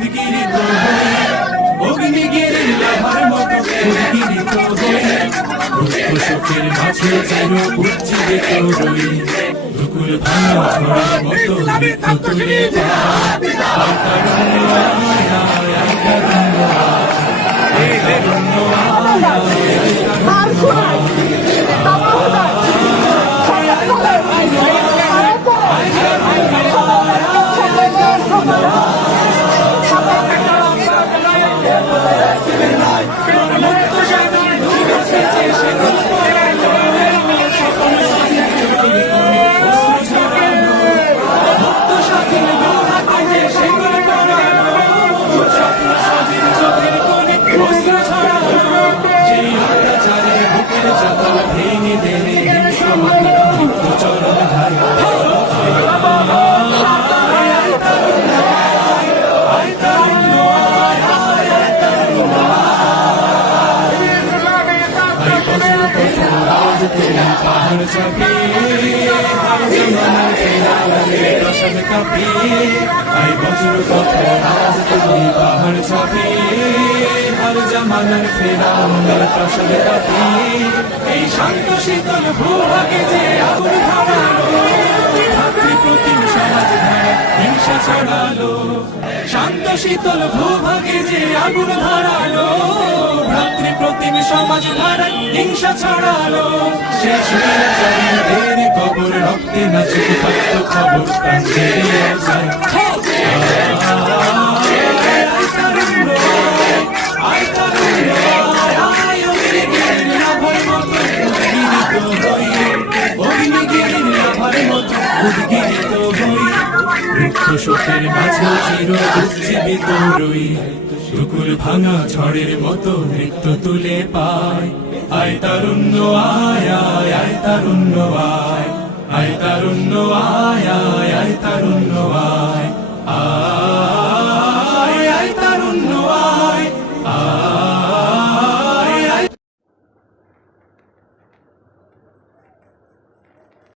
উদ্গিরিত হই, অগ্নিগিরির লাভার মতো উদ্গিরিত হই, দুঃখ শোকের মাঝে চির উজ্জীবিত রই, দুকুল ভাঙা ঝড়ের মতো নৃত্য তুলে পাই, আয় তারুণ্য আয় আয় আয় তারুণ্য আয় তারুণ্য আয় আয় তারুণ্য ভেঙে দেবে হিংস্র মাতা তৃপ্ত চরণ ধায়, পাহাড় চাপিয়ে হার জমানার ফেরালে প্রসাদ কাঁপিয়ে, আই বজ্র কথা আজ তুমি পাহাড় চাপিয়ে হার জমানার ফেরালে প্রসাদ কাঁপিয়ে, এই শান্ত শীতল ভূভাগে যে আগুন ধরালো, ভাতৃপ্রতিম সমাজ ধারা হিংসা ছড়ালো, শান্ত শীতল ভূভাগে যে আগুন ধরালো, ভাতৃপ্রতিম সমাজ ধারা হিংসা ছড়ালো, শেষ হয়ে যায় এদের কবর, রক্তে নাচে তত্ত্ব খবর প্রাণ ছেড়ে যায়, আয় তারুণ্য আয় তারুণ্য আয় অগ্নিগিরির লাভার মতো উদ্গিরিত হই, অগ্নিগিরির লাভার মতো উদ্গিরিত হই, দুঃখ শোকের মাঝে চির উজ্জীবিত রই, দুকুল ভাঙা ঝড়ের মতো নৃত্য তুলে পাই, আয় তারুণ্য আয় আয় আয় তারুণ্য আয় আয় তারুণ্য আয় আয় আয় তারুণ্য আয় আয়।